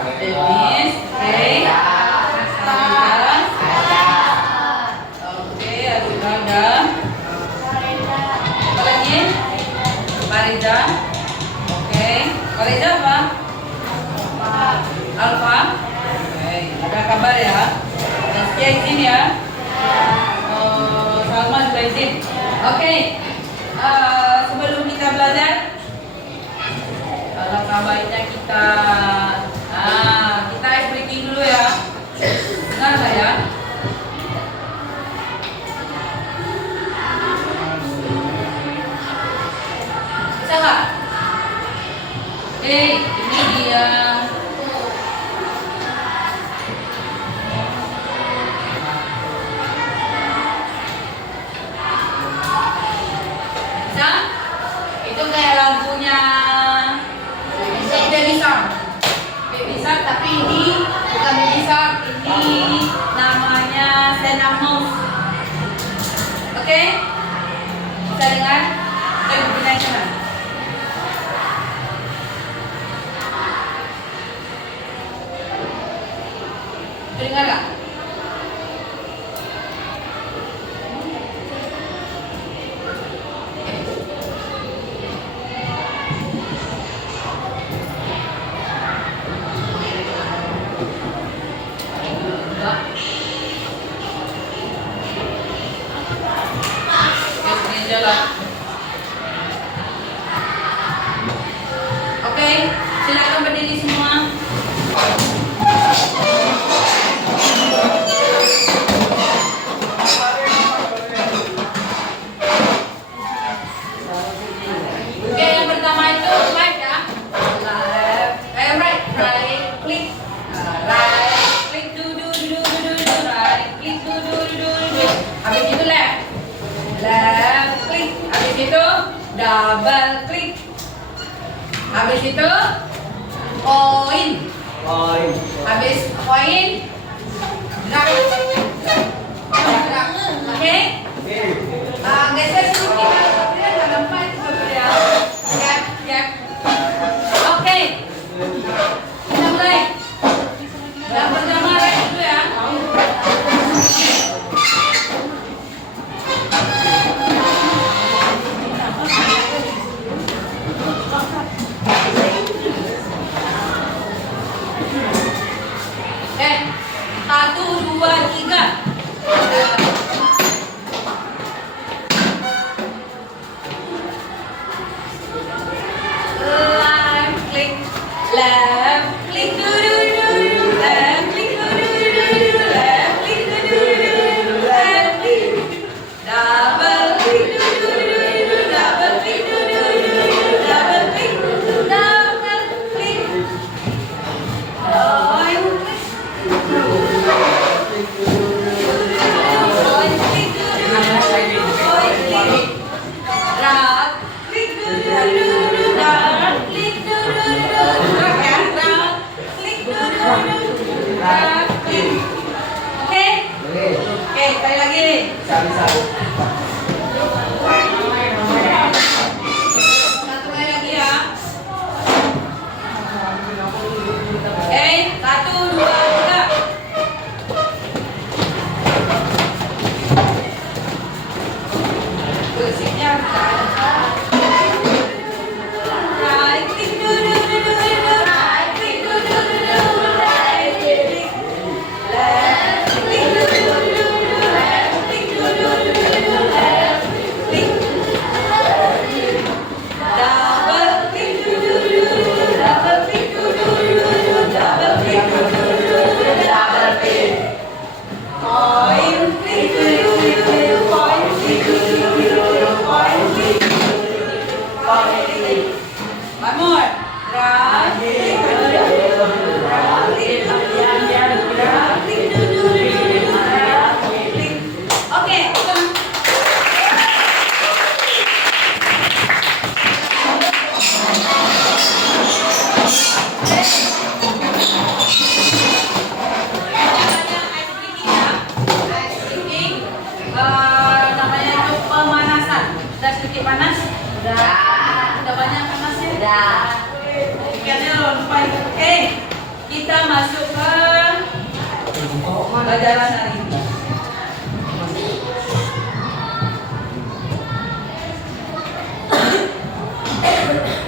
Dennis, oke. Hasan, oke. Azura ada. Apa lagi? Farida, oke. Farida apa? Alfa, oke. Ada kabar ya? Rizky izin ya? Salma juga izin. Oke. Sebelum kita belajar, alangkah baiknya kita ice breaking dulu ya. Dengar nggak ya? Bisa nggak? Oke, ini dia. Bisa? Itu kayak lagunya Baby Shark. Baby Shark, tapi ini bukan Baby Shark, ini namanya Senang Mouse. Oke? Bisa dengar? Ayo kita sana. Dengar nggak? Oke, silakan berdiri semua. Oke, yang pertama itu left ya. Right, click. Right, click, do, right, click, do. Habis itu left, click. Habis itu double click. Habis itu koin. Habis koin gerak. Oke? Geser sedikit. Dia nggak lempat itu ya. Siap. Oke. Kita mulai. Yang pertama right dulu ya. Satu, dua, tiga. Left click, left click, left click, left click, left click, double click, double click, double click, double click. Oke, sekali lagi. Satu kali lagi ya. Oke, 1, 2, 3. Musiknya right click, right click, right click, left click, left click, left click, double click, double click, double click, double click, point click, point click, point click, point click. One more. Right click, right click, right click. Oke. Namanya itu pemanasan. Udah sedikit panas? Udah banyak panasnya? Udah. Ikannya lupa. Oke. kita masuk ke pelajaran hari ini.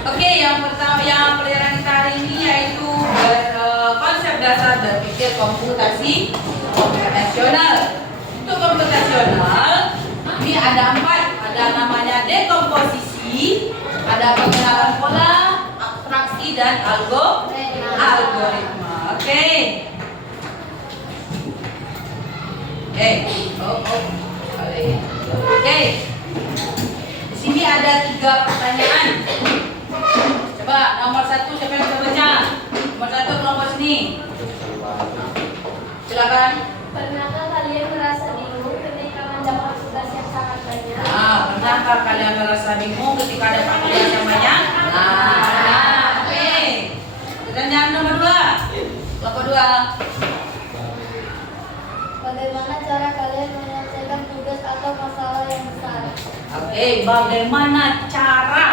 Oke, yang pertama, yang pelajaran kita hari ini yaitu konsep dasar berpikir komputasi komputasional. Untuk komputasional ini ada 4, ada namanya dekomposisi, ada pengenalan pola, abstraksi dan algoritma. Oke. Oke. Di sini ada 3 pertanyaan. Coba nomor 1 siapa yang bisa baca? Nomor 1 kelompok sini. Silakan. Pernahkah kalian merasa bingung ketika mendapat tugas yang sangat banyak? Pernahkah kalian merasa bingung ketika ada tugas yang banyak? Oke. Pertanyaan nomor 2. Kelompok 2. Bagaimana cara kalian menyelesaikan tugas atau masalah yang besar? Oke, bagaimana cara?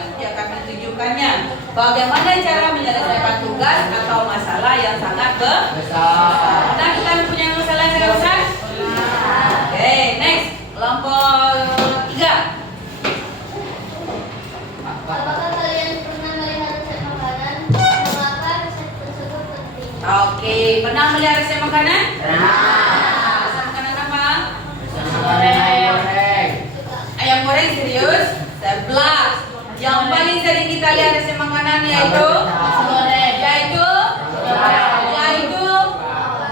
Nanti akan ditunjukkannya. Bagaimana cara menyelesaikan tugas atau masalah yang sangat besar? Nah, kita punya masalah yang sangat besar? Oke, next. Kelompok 3. Apakah kalian pernah melihat resep makanan? Mengapa resep tersebut penting? Oke, pernah melihat resep makanan? Resep makanan apa? Ayam goreng, serius? 11. Yang paling sering kita lihat resep makanan yaitu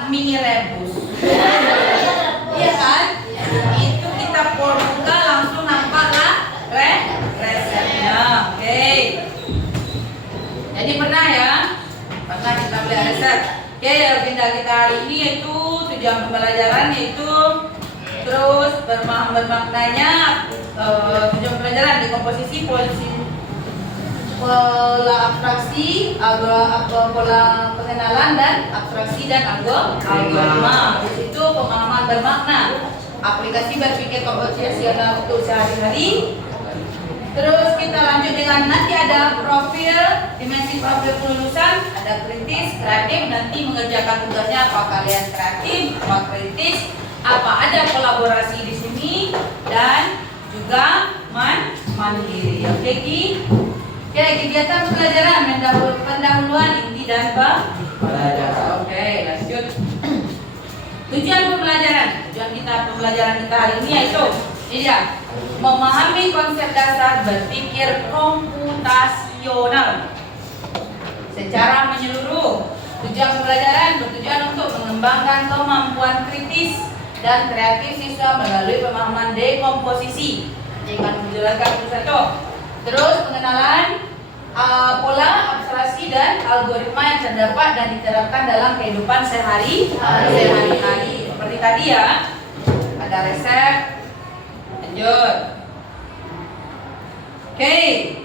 mie rebus. Iya kan? Itu kita buka langsung nampaklah resepnya. Oke. Jadi pernah ya? Pernah kita beli resep. Oke, agenda kita hari ini yaitu tujuan pembelajaran yaitu terus bermaknanya tujuan pembelajaran dekomposisi pola abstraksi, pola pengenalan dan abstraksi dan algoritma. Di situ pemahaman bermakna, aplikasi berpikir komputasional untuk sehari-hari. Terus kita lanjut dengan nanti ada profil, dimensi profil kelulusan, ada kritis, kreatif, nanti mengerjakan tugasnya apa kalian kreatif, apa kritis, apa ada kolaborasi di sini dan juga mandiri. Oke, Oke, kegiatan pembelajaran pendahuluan inti dan pembelajaran. Oke, lanjut. Tujuan kita pembelajaran kita hari ini yaitu memahami konsep dasar berpikir komputasional secara menyeluruh. Tujuan pembelajaran bertujuan untuk mengembangkan kemampuan kritis dan kreatif siswa melalui pemahaman dekomposisi. Jadi akan menjelaskan satu. Terus pengenalan pola, abstraksi dan algoritma yang terdapat dan diterapkan dalam kehidupan sehari-hari. Seperti tadi ya, ada resep. Lanjut. Oke,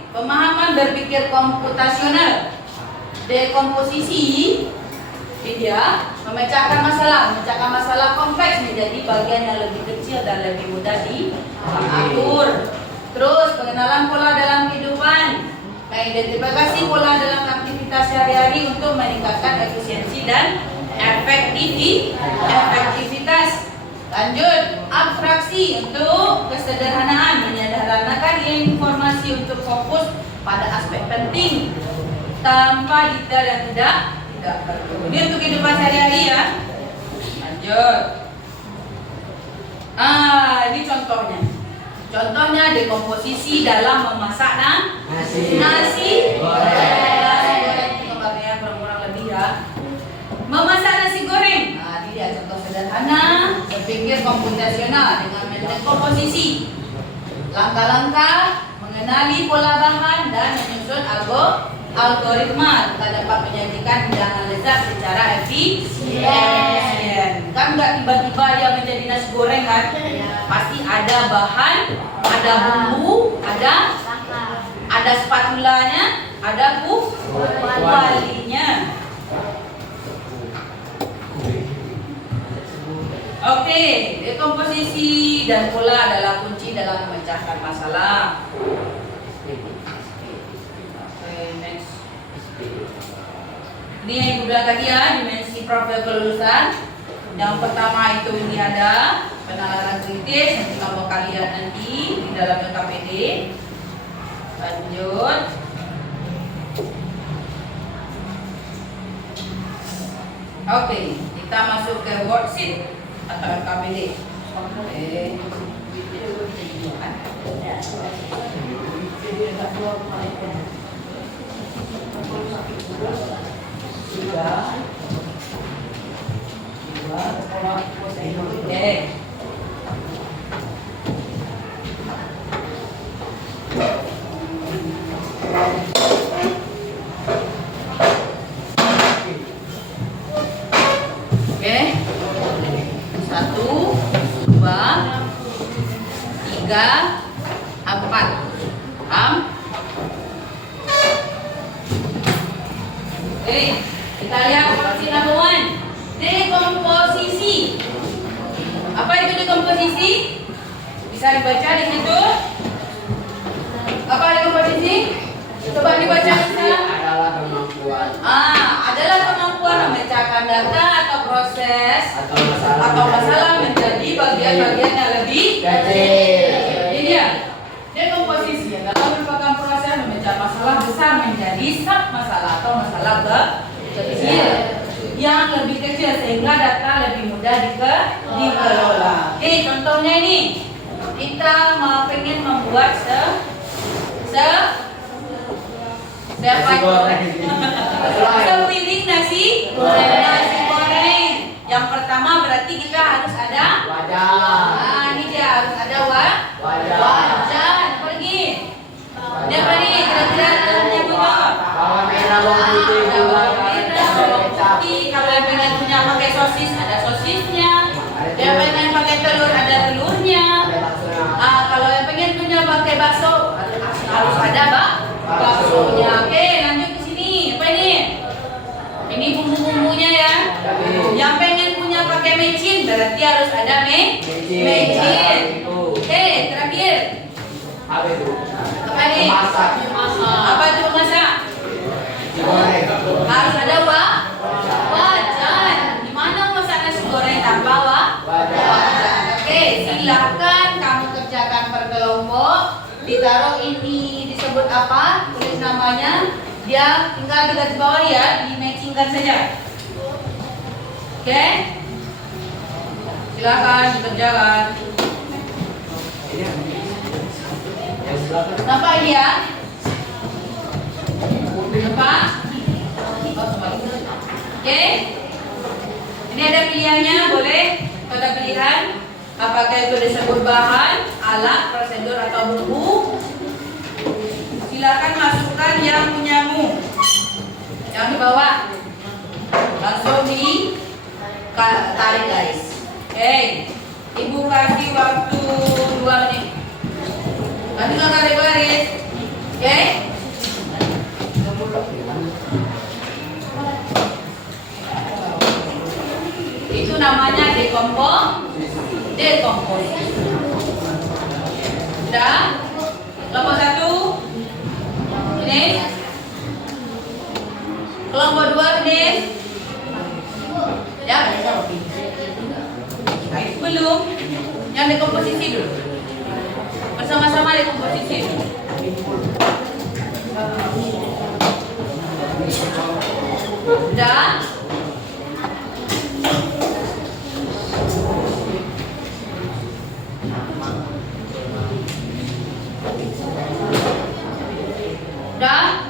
pemahaman berpikir komputasional. Dekomposisi dia memecahkan masalah kompleks menjadi bagian yang lebih kecil dan lebih mudah diatur. Terus pengenalan pola dalam kehidupan, mengidentifikasi pola dalam aktivitas sehari-hari untuk meningkatkan efisiensi dan efektivitas. Lanjut, abstraksi untuk kesederhanaan, menyederhanakan informasi untuk fokus pada aspek penting tanpa detail yang tidak perlu. Ini untuk kehidupan sehari-hari ya. Lanjut. Ini contohnya. Contohnya dekomposisi dalam memasak nasi goreng. Ini gambarnya kurang lebih ya. Memasak nasi goreng. Nah, ini dia contoh sederhana berpikir komputasional dengan mendekomposisi. Langkah-langkah mengenali pola bahan dan menyusun algoritma kita dapat menyajikan hidangan lezat secara efisien. Kan nggak tiba-tiba dia menjadi nasi goreng kan? Pasti ada bahan, ada bumbu, ada spatulanya, ada kualinya. Oke, dekomposisi dan pola adalah kunci dalam memecahkan masalah. Ini yang ibu bilang tadi ya, dimensi profil kelulusan. Yang pertama itu ini ada penalaran kritis, nanti kalau kalian nanti di dalam KPD. Lanjut. Oke, kita masuk ke worksheet atau KPD. Oke. Oke. 1, 2, 3, 4. Paham? Oke, kita lihat worksheet number 1. Dekomposisi. Apa itu dekomposisi? Bisa dibaca di situ. Apa dekomposisi? Coba dibaca bisa. Adalah kemampuan memecahkan data atau proses atau masalah menjadi bagian-bagian yang lebih kecil. Ini dia. Dekomposisi adalah merupakan proses memecah masalah besar menjadi sub masalah atau masalah kecil yang lebih kecil sehingga data lebih mudah dikelola. Oke, contohnya ini kita pengen membuat sepiring nasi goreng. Yang pertama berarti kita harus ada wajan. Ini dia harus ada wajan. Pergi. Dia pergi kira-kira dalamnya punya bawang merah, bawang putih, bawang putih. Kalau yang pengen punya pakai sosis ada sosisnya. Yang pengen pakai telur ada telurnya. Kalau yang pengen punya pakai bakso harus ada baksonya. Oke, lanjut ke sini. Apa ini? Ini bumbu-bumbunya ya. Yang pengen punya pakai mecin berarti harus ada mecin. Oke, terakhir. Apa itu? Apa ini? Masak. Apa itu memasak? Harus ada wajan. Gimana masak nasi goreng tanpa wajan? Oke, silahkan kamu kerjakan per kelompok. Ditaruh ini disebut apa? Tulis namanya. Dia tinggal di bawah ya, di matchingkan saja. Oke? Silakan dikerjakan. Nampak ini ya? Nampak? Oke? Ini ada pilihannya, boleh? Ada pilihan. Apakah itu disebut bahan, alat, prosedur atau bumbu? Silakan masukkan yang punyamu. Yang di bawah. Langsung di tarik guys. Oke. Ibu kasih waktu 2 menit. Nanti kita tarik baris. Oke? Itu namanya dekomposisi. Sudah? Kelompok 1 finish. Kelompok 2 finish. Ya? Belum. Yang dekomposisi dulu. Bersama-sama dekomposisi dulu. Sudah? Sudah?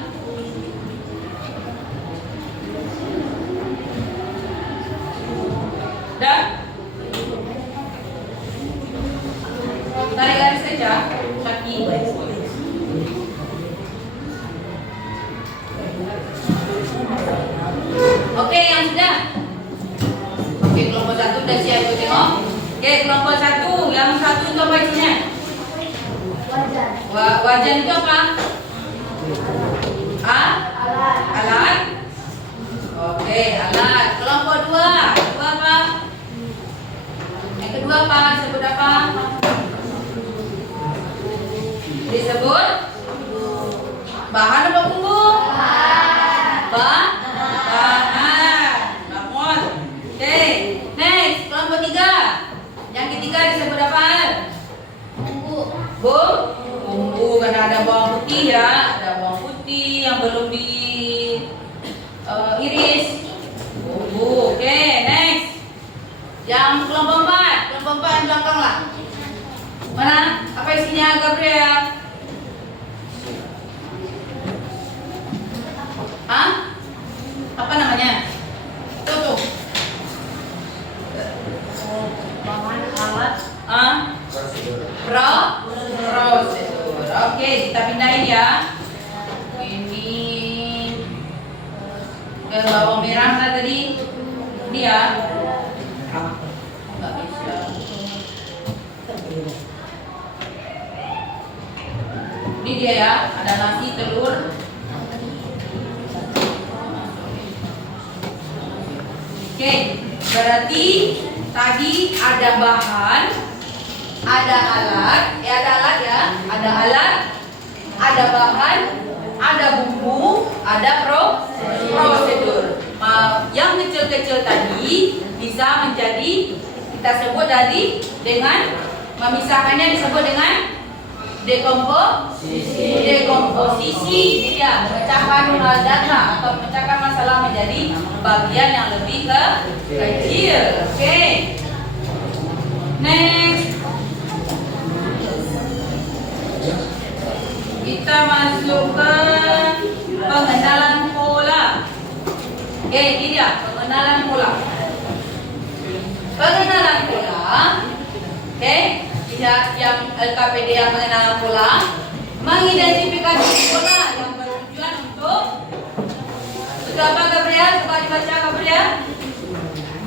Sudah? Tarik garis saja kaki. Oke, yang sudah. Oke, kelompok 1 sudah siap ikut tengok. Oke, kelompok 1, yang satu itu apa isinya? Wajan itu apa? Alat. Oke, alat. Kelompok 2 apa? Yang kedua apa? Sebut apa? Disebut bahan apa bumbu? Bahan. bumbu karena ada bawang putih ya, ada bawang putih yang belum di iris. Bumbu. Oke, next. Yang kelompok 4 yang belakang lah. Mana? Apa isinya Gabriel? Hah? Apa namanya? Tuh. Bahan alat Prosedur. Oke, kita pindahin ya. Ini ke bawang merah tadi. Ini ya. Nggak bisa. Ini dia ya. Ada nasi, telur. Oke, berarti tadi ada bahan, ada alat ya, ada bahan, ada bumbu, ada prosedur. Yang kecil-kecil tadi bisa menjadi, kita sebut tadi dengan memisahkannya disebut dengan dekomposisi, ya, memecahkan data atau memecahkan masalah menjadi bagian yang lebih kecil. Oke. Next. Kita masuk ke pengenalan pola. Oke, ini dia pengenalan pola. Pengenalan pola. Oke, lihat yang LKPD yang pengenalan pola. Mengidentifikasi pola yang bertujuan untuk apa Gabriel? Coba dibaca Gabriel.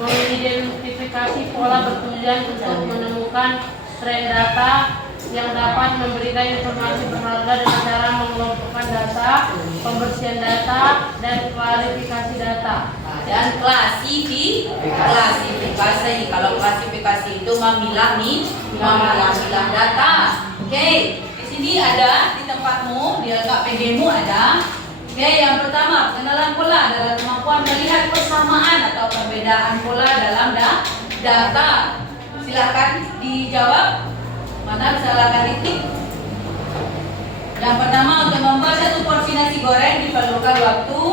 Mengidentifikasi pola bertujuan untuk menemukan tren data yang dapat memberikan informasi berharga dengan cara mengelompokkan data, pembersihan data, dan klasifikasi data. Dan klasifikasi. Kalau klasifikasi itu memilah data. Oke, di sini ada di tempatmu, di LKPD-mu ada. Oke, yang pertama pengenalan pola adalah kemampuan melihat persamaan atau perbedaan pola dalam data. Silakan dijawab. Mana bisa lakukan titik? Yang pertama, untuk membuat satu porsi nasi goreng diperlukan waktu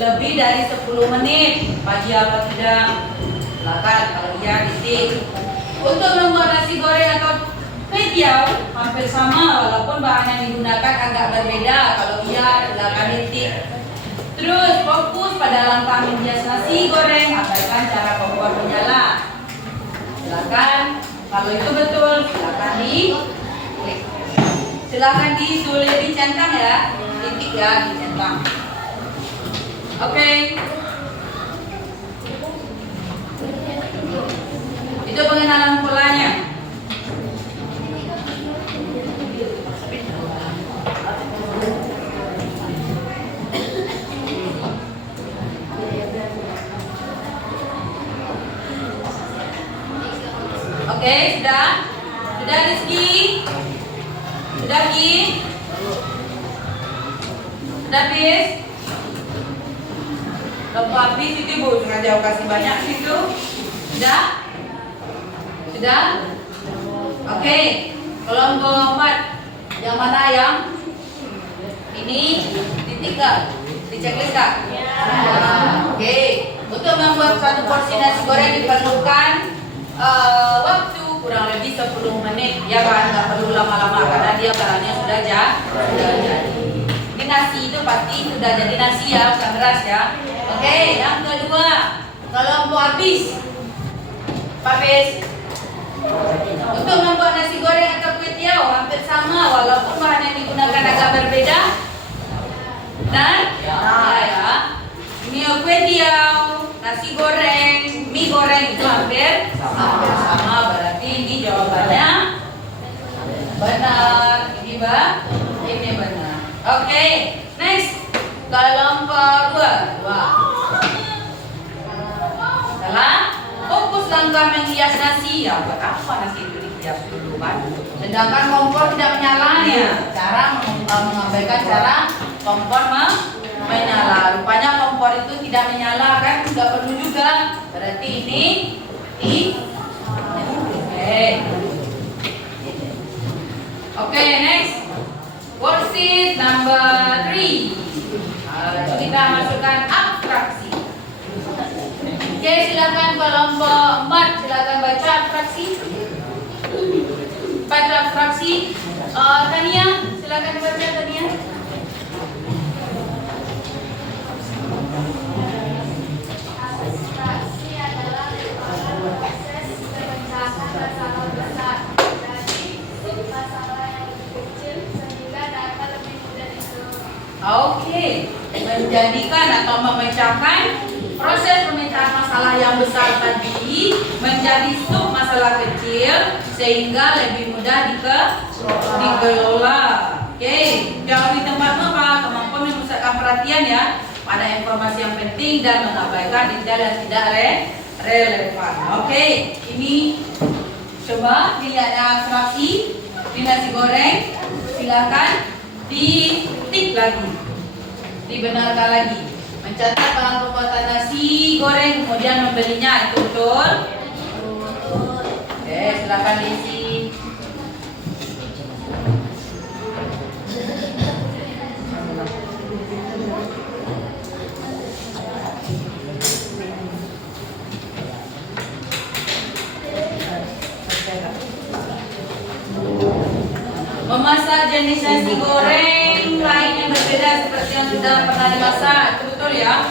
lebih dari 10 menit. Pagi apa tidak? Silakan, kalau iya titik. Untuk membuat nasi goreng atau kue tiaw hampir sama walaupun bahan yang digunakan agak berbeda. Kalau iya, silakan titik. Terus fokus pada langkah menghias nasi goreng, abaikan cara kompor menyala. Silakan. Kalau itu betul, silakan diklik. Silakan ditulis, dicentang ya, titik ya, dicentang. Oke. Itu pengenalan polanya. Oke, sudah? Sudah Rizky? Sudah Ki? Sudah Bis? Kelompok habis itu Bu, sengaja aku kasih banyak situ. Sudah? Sudah? Oke, kelompok 4. Yang mana yang? Ini titik kak? Di checklist kak? Oke, untuk membuat satu porsi nasi goreng diperlukan waktu kurang lebih 10 menit ya kan, nggak perlu lama-lama karena dia barangnya sudah jadi. Ini nasi itu pasti sudah jadi nasi ya, bukan beras ya. Oke, yang kedua, kelompok habis. Pak Bis, untuk membuat nasi goreng atau kue tiaw hampir sama walaupun bahan yang digunakan agak berbeda. Dan ya. Ini kue tiaw, nasi goreng, mie goreng itu hampir sama. Berarti ini jawabannya benar. Ini benar. Oke, next. Kelompok 2. Salah. Fokus langkah menghias nasi. Ya, buat apa nasi itu dihias dulu kan? Sedangkan kompor tidak menyalanya. Cara mengabaikan cara kompor menyala. Rupanya kompor itu tidak menyala kan? Nggak perlu juga. Berarti ini oke. Oke, next. Worksheet number 3. Kita masukkan abstraksi. Oke, silakan kelompok 4, silakan baca abstraksi. Baca abstraksi. Tania, silakan baca Tania. Abstraksi adalah proses memecahkan masalah besar dari masalah yang lebih kecil sehingga dapat lebih mudah diterima. Oke, menjadikan atau memecahkan proses pemecahan masalah yang besar tadi menjadi sub masalah kecil sehingga lebih mudah dikelola. Oke, jauh di tempatmu Pak, kemampuan memusatkan perhatian ya pada informasi yang penting dan mengabaikan detail yang tidak relevan. Oke, ini coba dilihat abstraksi di nasi goreng, silakan ditik lagi, dibenarkan lagi, mencatat bahan pembuatan nasi goreng kemudian membelinya, itu betul? Oke, silakan diisi. Memasak jenis nasi goreng lain yang berbeda seperti yang sudah pernah dimasak, itu betul ya?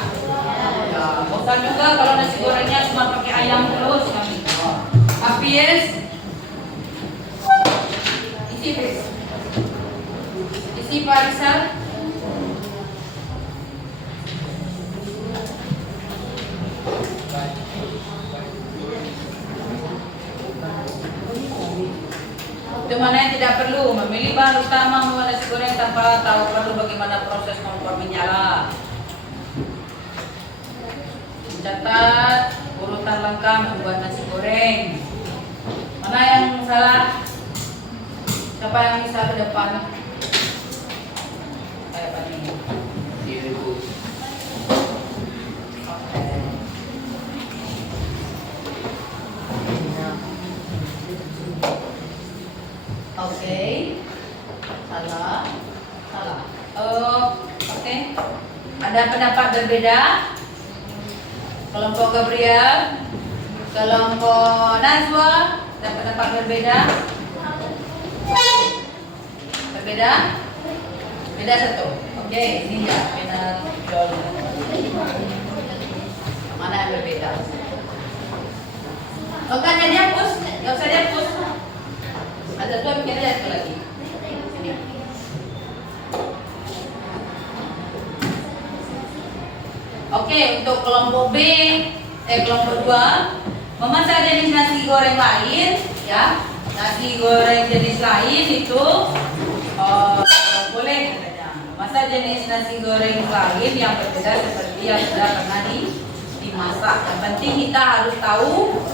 Ya, bosan juga kalau nasi gorengnya cuma pakai ayam terus. Hafiz, isi Hafiz, isi Pak Rizal. Itu mana yang tidak perlu memilih bahan utama membuat nasi goreng tanpa tahu perlu bagaimana proses kompor menyala. Catat urutan lengkap membuat nasi goreng. Mana yang salah? Siapa yang bisa ke depan? Kayak apa nih? Ibu. Oke. Salah. Oke. Ada pendapat berbeda? Kelompok Gabriel, kelompok Najwa, ada pendapat berbeda? Berbeda? Beda satu. Oke, ini ya beda jauh. Mana yang berbeda? Oh kan yang dihapus? Nggak usah dihapus. Ada dua bikin lihat lagi. Sini. Oke, untuk kelompok B, kelompok 2, memasak jenis nasi goreng lain, ya. Nasi goreng jenis lain itu boleh katanya. Memasak jenis nasi goreng lain yang berbeda seperti yang sudah pernah dimasak. Yang penting kita harus tahu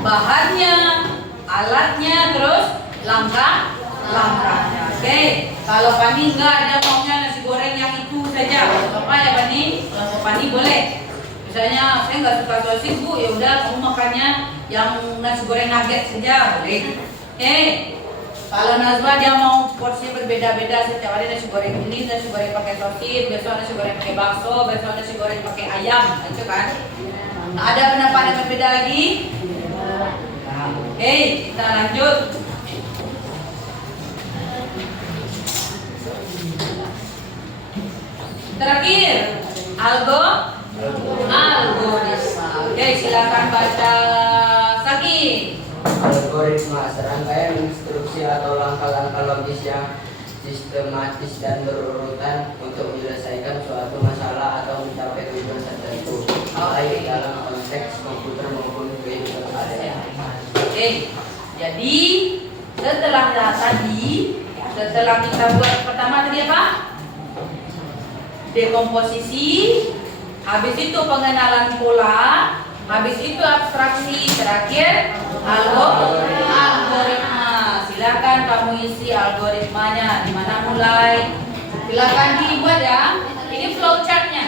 bahannya, alatnya, terus langkah-langkahnya. Oke, kalau Pani enggak ada maunya nasi goreng yang itu saja, apa ya Pani? Kalau Pani boleh. Misalnya saya nggak suka sosis Bu, ya udah kamu makannya yang nasi goreng nugget saja, boleh. Oke. Kalau Nazwa dia mau porsi berbeda-beda setiap hari, nasi goreng ini, nasi goreng pakai sosis, besok nasi goreng pakai bakso, besok nasi goreng pakai ayam, gitu kan? Nah, ada pendapat yang berbeda lagi? Oke, kita lanjut. Terakhir, algoritma. Oke, silakan baca Saki. Algoritma serangkaian instruksi atau langkah-langkah logis yang sistematis dan berurutan untuk menyelesaikan suatu masalah atau mencapai tujuan tertentu, baik dalam konteks komputer maupun kehidupan sehari-hari. Oke, jadi setelah kita buat pertama tadi apa? Dekomposisi, habis itu pengenalan pola, habis itu abstraksi, terakhir algoritma. Silakan kamu isi algoritmanya. Di mana mulai? Silakan dibuat ya. Ini flowchartnya.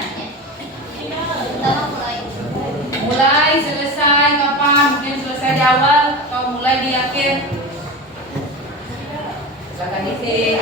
Mulai, selesai, kapan? Mungkin selesai di awal atau mulai di akhir. Silakan isi.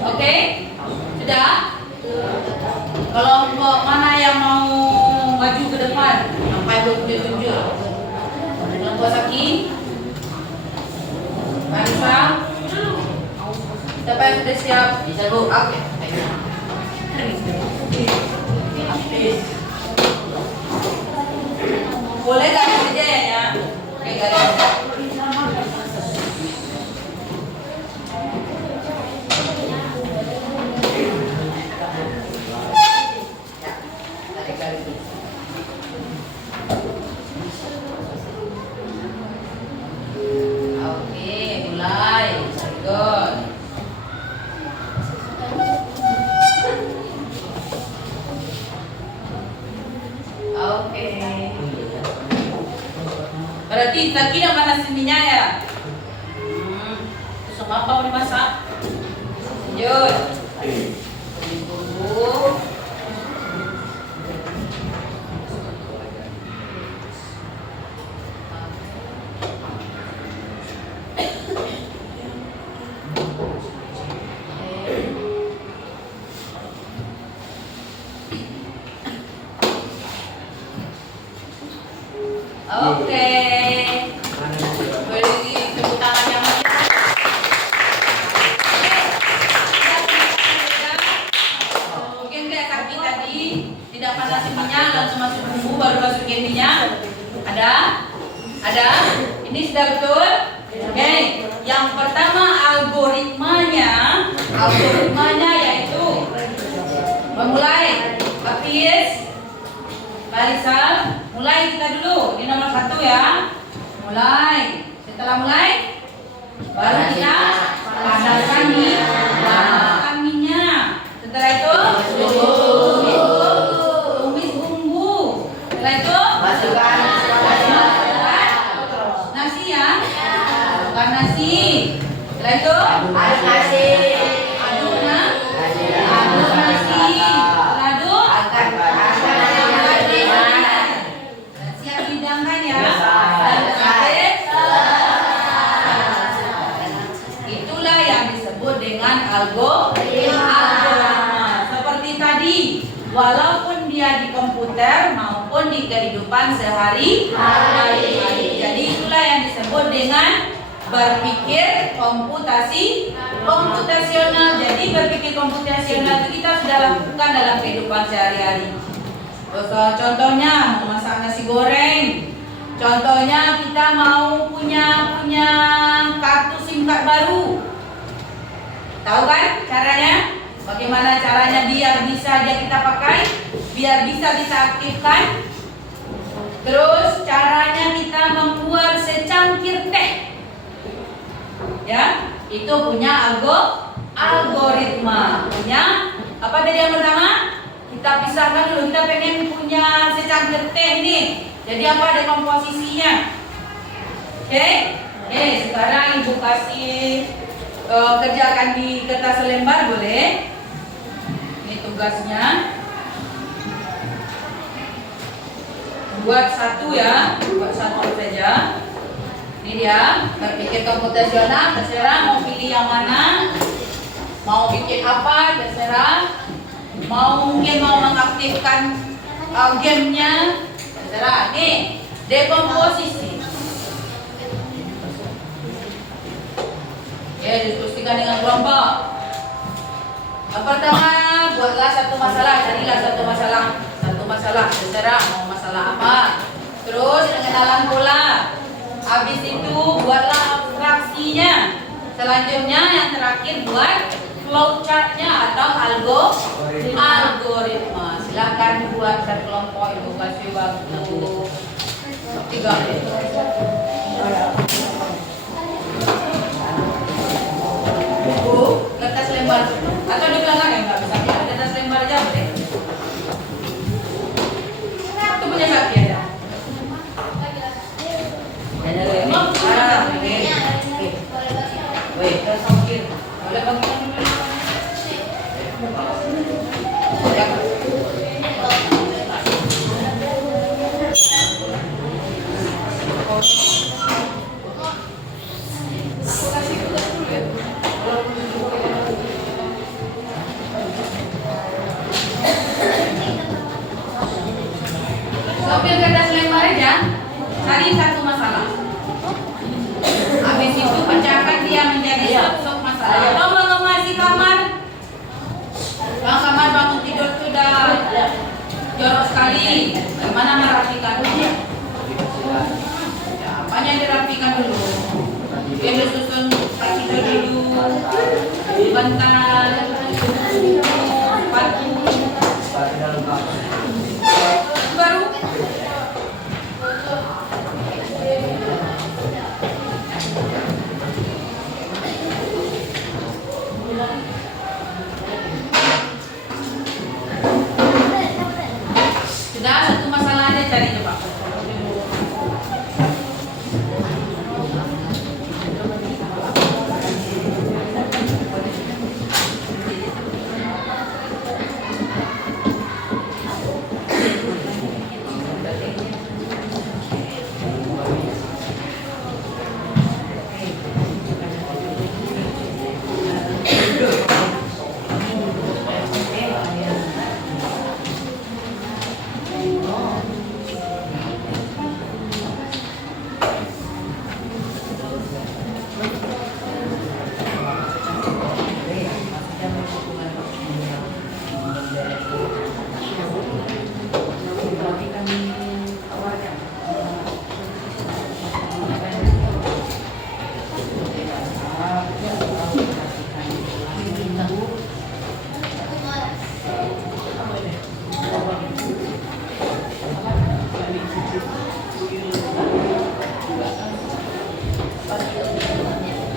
Oke, sudah. Kelompok mana yang mau maju ke depan? Sampai tunjuk-tunjuk. Kelompok Saki, Marisa, siapa yang sudah siap? Bisa Bu. Oke. Boleh garis aja ya? Oke, garis. Oke, mulai. Very good. Oke. Berarti Saki yang panas minyak ya? Terus apa mau dimasak? Lanjut. Tunggu. Oke. Boleh tepuk tangan yang meriah. Mungkin kayak kaki tadi tidak panasin minyak langsung masuk bumbu baru masukin minyak. Ada? Ada? Ini sudah betul? Oke. Yang pertama algoritmanya yaitu memulai. Hafiz, Marisa, mulai kita dulu. Ini nomor 1 ya. Mulai. Setelah mulai, baru kita panaskan minyak. Setelah itu, tumis bumbu. Setelah itu, masukkan nasi ya. Masukkan nasi. Setelah itu, aduk nasi. Aduk nasi. Siap dihidangkan ya. Itulah yang disebut dengan algoritma. Seperti tadi, walaupun dia di komputer maupun di kehidupan sehari-hari. Jadi itulah yang disebut dengan berpikir komputasional. Jadi berpikir komputasional itu kita sudah lakukan dalam kehidupan sehari-hari. Contohnya mau masak nasi goreng. Contohnya kita mau punya kartu SIM card baru. Tahu kan caranya? Bagaimana caranya biar bisa kita pakai, biar bisa aktifkan. Terus caranya kita membuat secangkir teh. Ya, itu punya algoritma. Punya apa tadi yang pertama? Kita pisahkan dulu. Kita pengen punya secangkir teh ini. Jadi apa? Ada komposisinya. Oke? Sekarang Ibu kasih kerjakan di kertas lembar boleh? Ini tugasnya. Buat 1 ya. Buat 1 saja. Ini dia, berpikir komputasional, terserah mau pilih yang mana, mau bikin apa, terserah, mungkin mau mengaktifkan gamenya, terserah. Nih, dekomposisi. Ya, diskusikan dengan kelompok. Yang pertama, buatlah satu masalah, carilah satu masalah, terserah mau masalah apa. Terus pengenalan pola. Habis itu buatlah abstraksinya. Selanjutnya yang terakhir buat flowchartnya atau algoritma. Silakan buat kelompok. Ibu kasih waktu 3 menit. mikir. Boleh bagikan dulu. Ya. Sopir kertas lembar aja, cari satu masalah. Habis itu pecahkan dia menjadi sok masalah. Atau mengemasi kamar. Bang kamar bangun tidur sudah jorok sekali. Bagaimana merapikannya? Ya, apanya dirapikan dulu? Dia disusun kaki dulu, bantal, sepatu, dalam kamar. baru. Sudah satu masalah aja cari coba.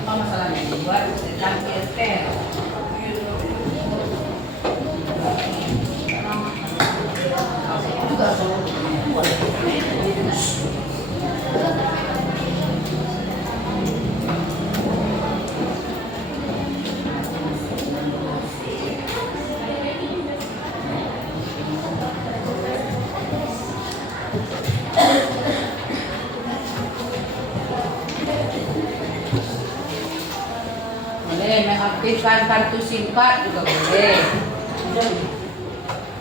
Apa masalahnya? Buat tentang filter. Boleh mengaktifkan kartu SIM card juga boleh.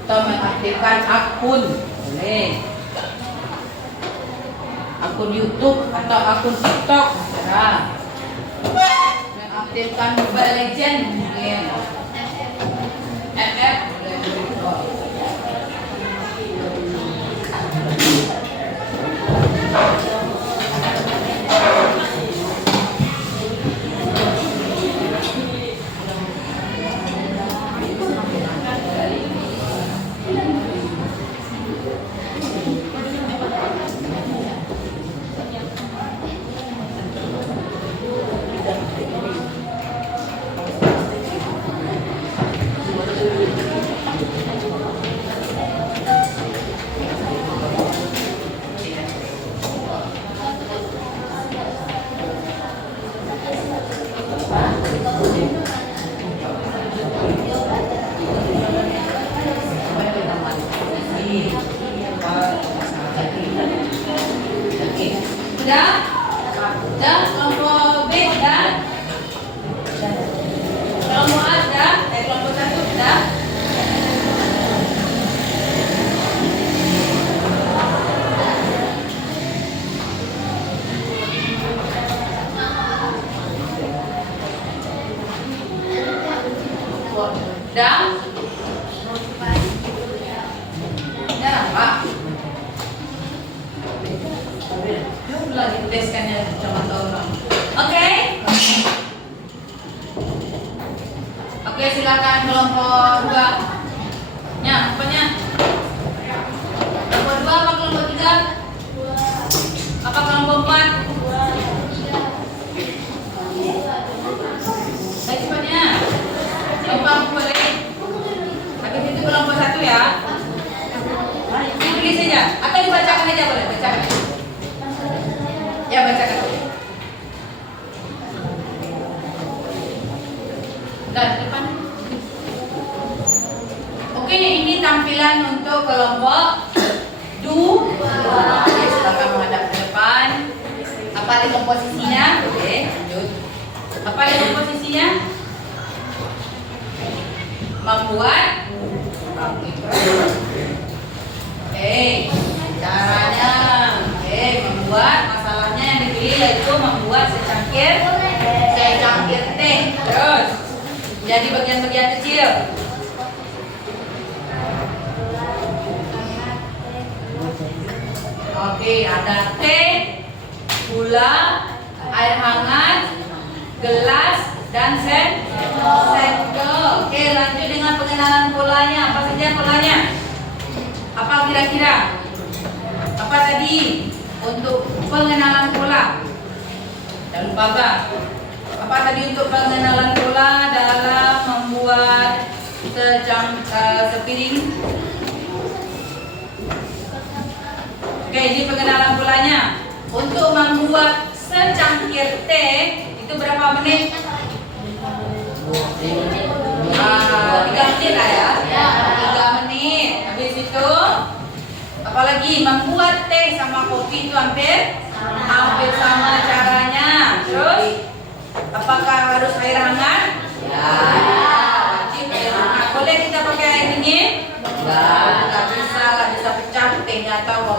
Atau mengaktifkan akun boleh. Akun YouTube atau akun TikTok terserah. Mengaktifkan Mobile Legend mungkin. FF boleh. Sudah? Sudah? Kelompok B sudah? Kelompok A sudah? Kelompok 1 sudah? Sudah? Sudah Pak? Lagi tuliskannya sama orang. Oke? Oke, silakan kelompok 2. Ya, apanya? Kelompok 2 apa kelompok 3? Apa kelompok 4? Baik, cepatnya. Kelompok boleh. Habis itu kelompok 1 ya. Ditulis saja atau dibacakan aja boleh, bacakan. Ya, bacakan. Dan depan. Oke, ini tampilan untuk kelompok dua. Oke, silakan menghadap ke depan. Apa ada komposisinya? Oke, lanjut. Apa ada komposisinya? Membuat. Oke, caranya. Oke, membuat masalahnya yang dipilih yaitu membuat secangkir teh. Terus jadi bagian-bagian kecil. Oke, ada teh, gula, air hangat, gelas, dan sendok. Oke, lanjut dengan pengenalan polanya. Apa saja polanya? Apa kira-kira? Apa tadi untuk pengenalan pola? Jangan lupa Kak. Apa tadi untuk pengenalan pola dalam membuat sepiring? Oke, ini pengenalan polanya. Untuk membuat secangkir teh itu berapa menit? 3 menit lah ya. 3 menit. Habis itu apalagi membuat teh sama kopi itu hampir sama caranya. Terus apakah harus air hangat? Ya. Wajib air hangat. Boleh kita pakai air dingin? Nggak bisa pecah tehnya atau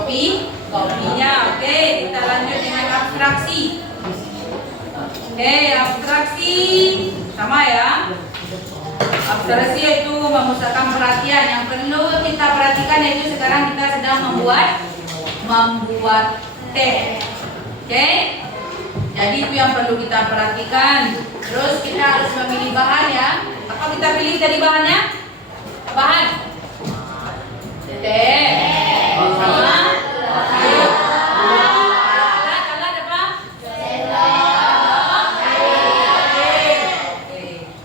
kopinya. Oke, kita lanjut dengan abstraksi. Oke, abstraksi sama ya. Abstraksi itu memusatkan perhatian. Yang perlu kita perhatikan yaitu sekarang kita sedang membuat teh. Oke? Jadi itu yang perlu kita perhatikan. Terus kita harus memilih bahan ya. Apa kita pilih tadi bahannya? Bahan teh. Sama alat apa?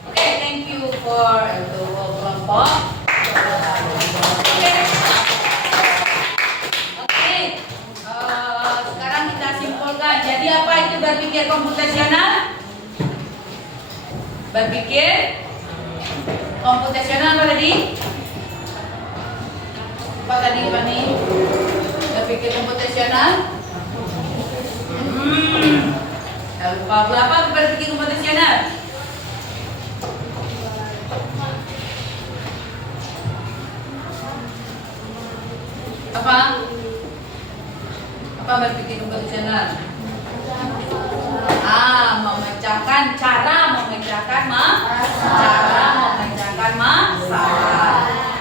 Oke, thank you for kelompok. Oke, sekarang kita simpulkan. Jadi apa itu berpikir komputasional? Berpikir komputasional apa tadi? Apa tadi Pak nih? Berpikir komputasional? Lupa berapa berpikir komputasional? Apa? Apa berpikir komputasional? Memecahkan cara memecahkan masalah.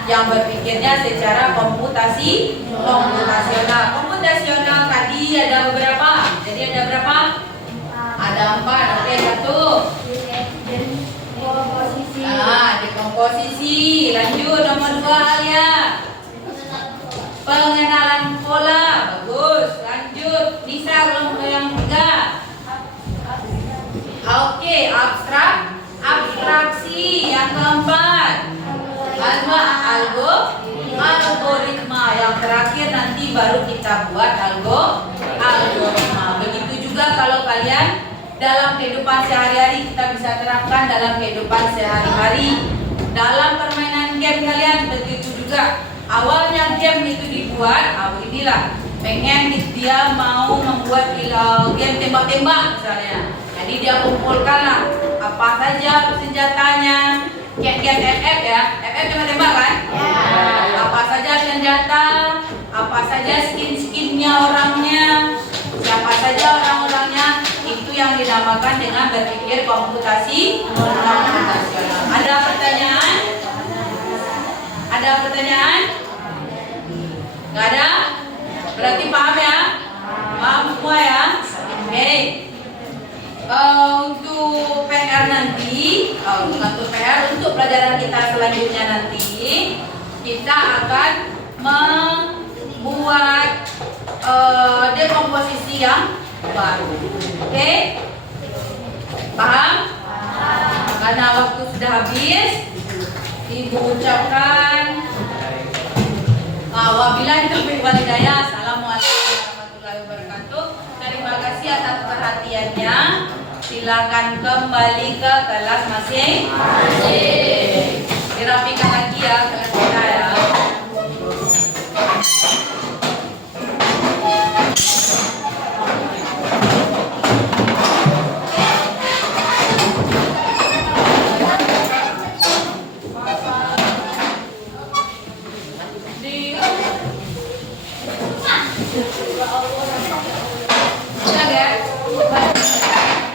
Yang berpikirnya secara komputasional. Komputasional tadi ada beberapa. Jadi ada berapa? Ada 4. Oke, 1. Dekomposisi. Lanjut nomor 2 Alia. Pengenalan pola. Bagus. Lanjut Nisa yang 3. Oke, abstraksi yang keempat. Algoritma yang terakhir nanti baru kita buat algoritma. Begitu juga kalau kalian dalam kehidupan sehari-hari kita bisa terapkan dalam kehidupan sehari-hari. Dalam permainan game kalian begitu juga. Awalnya game itu dibuat, inilah pengen dia mau membuat game tembak-tembak misalnya. Jadi dia kumpulkanlah apa saja senjatanya. Kayak FF ya, FF tembak-tembak kan? Ya. Apa saja senjata, apa saja skin-skinnya orangnya, siapa saja orang-orangnya, itu yang dinamakan dengan berpikir komputasional. Ada pertanyaan? Ada pertanyaan? Nggak ada? Berarti paham ya? Paham semua ya? Oke. Untuk PR nanti, untuk PR untuk pelajaran kita selanjutnya nanti, kita akan membuat dekomposisi yang baru. Oke? Paham? Karena waktu sudah habis, Ibu ucapkan wabillahi taufiq wal hidayah. Assalamualaikum warahmatullahi wabarakatuh. Terima kasih atas perhatiannya. Sila silakan kembali ke kelas masing-masing.